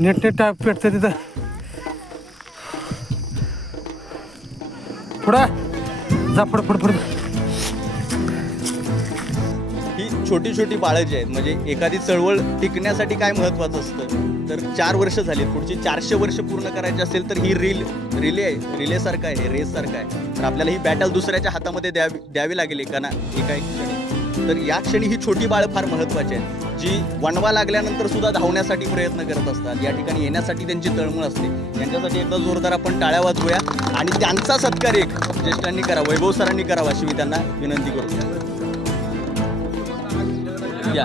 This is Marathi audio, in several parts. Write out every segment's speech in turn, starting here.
नेट टाक पेटतं तिथं. पुढं जा, पुढं पुढं पुढं. ही छोटी छोटी बाळं जी आहेत, म्हणजे एखादी चळवळ टिकण्यासाठी काय महत्त्वाचं असतं तर 4 वर्ष झाली, पुढची 400 वर्ष पूर्ण करायची असेल तर ही रिलेसारखं आहे, रेससारखं आहे. तर आपल्याला ही बॅटल दुसऱ्याच्या हातामध्ये द्यावी लागेल एका क्षणी. तर या क्षणी ही छोटी बाळं फार महत्त्वाची आहेत, जी वणवा लागल्यानंतर सुद्धा धावण्यासाठी प्रयत्न करत असतात, या ठिकाणी येण्यासाठी त्यांची तळमळ असते. त्यांच्यासाठी एकदा जोरदार आपण टाळ्या वाजवूया आणि त्यांचा सत्कार एक ज्येष्ठांनी करा, वैभव सरांनी करावा अशी मी त्यांना विनंती करतो. या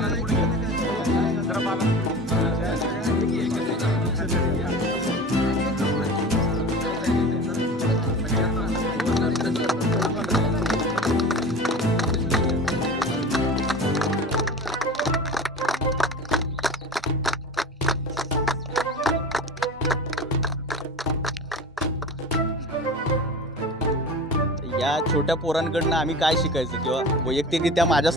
या छोट्या पोरांकडनं आम्ही काय शिकायचं किंवा वैयक्तिकरित्या माझ्या